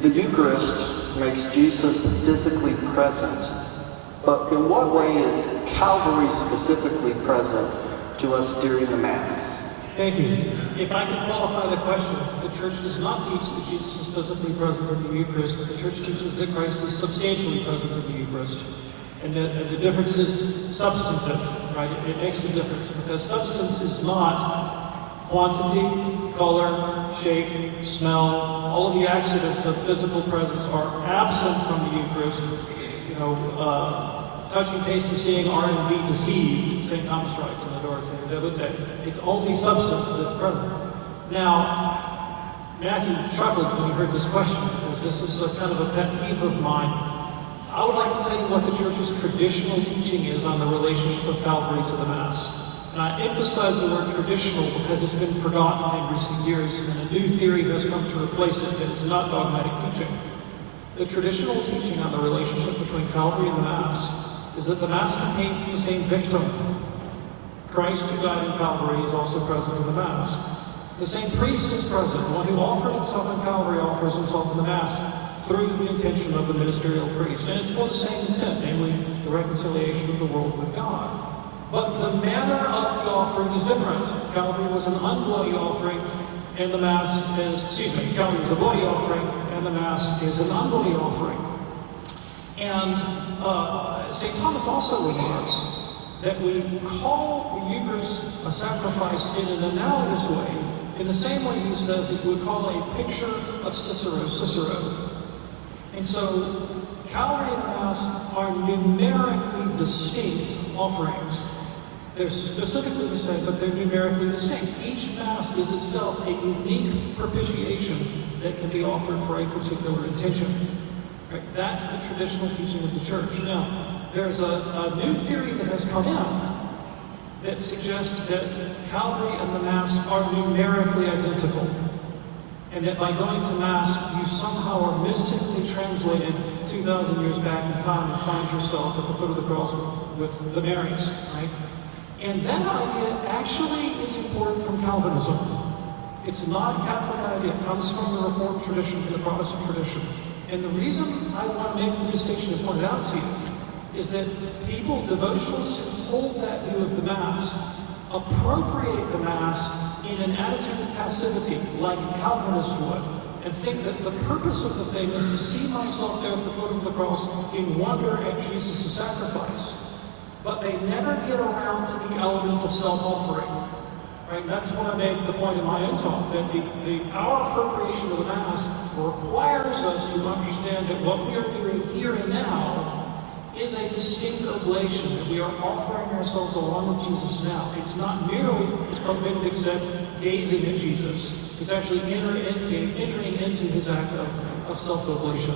The Eucharist makes Jesus physically present, but in what way is Calvary specifically present to us during the Mass? Thank you. If I can qualify the question, the Church does not teach that Jesus is physically present in the Eucharist, but the Church teaches that Christ is substantially present in the Eucharist. And the difference is substantive, right? It makes a difference because substance is not quantity, color, shape, smell. All of the accidents of physical presence are absent from the Eucharist. Touching, tasting, seeing are indeed deceived, St. Thomas writes in the Dorate Devotee. It's only substance that's present. Now, Matthew chuckled when he heard this question, because this is a kind of a pet peeve of mine. I would like to tell you what the Church's traditional teaching is on the relationship of Calvary to the Mass. And I emphasize the word traditional because it's been forgotten in recent years, and a new theory has come to replace it that is not dogmatic teaching. The traditional teaching on the relationship between Calvary and the Mass is that the Mass contains the same victim. Christ who died in Calvary is also present in the Mass. The same priest is present. The one who offered himself in Calvary offers himself in the Mass through the intention of the ministerial priest. And it's for the same intent, namely the reconciliation of the world with God. But the manner of the offering is different. Calvary was an unbloody offering, and the Mass is, Calvary was a bloody offering, and the Mass is an unbloody offering. And St. Thomas also remarks that we call the Eucharist a sacrifice in an analogous way, in the same way he says that we would call a picture of Cicero. And so, Calvary and the Mass are numerically distinct offerings. They're specifically the same, but they're numerically distinct. Each Mass is itself a unique propitiation that can be offered for a particular intention. Right? That's the traditional teaching of the Church. Now, there's a new theory that has come in that suggests that Calvary and the Mass are numerically identical, and that by going to Mass, you somehow are mystically translated 2,000 years back in time and find yourself at the foot of the cross with the Marys, right? And that idea actually is important from Calvinism. It's not a Catholic idea. It comes from the Reformed tradition, from the Protestant tradition. And the reason I want to make the distinction and point it out to you is that people, devotionals who hold that view of the Mass, appropriate the Mass in an attitude of passivity, like Calvinists would, and think that the purpose of the thing is to see myself there at the foot of the cross in wonder at Jesus' sacrifice. But they never get around to the element of self-offering. Right? That's when I made the point in my own talk, that our appropriation of the Mass requires us to understand that what we are doing here and now is a distinct oblation, that we are offering ourselves along with Jesus now. It's not merely, as Pope Benedict said, gazing at Jesus. It's actually entering into his act of self-oblation.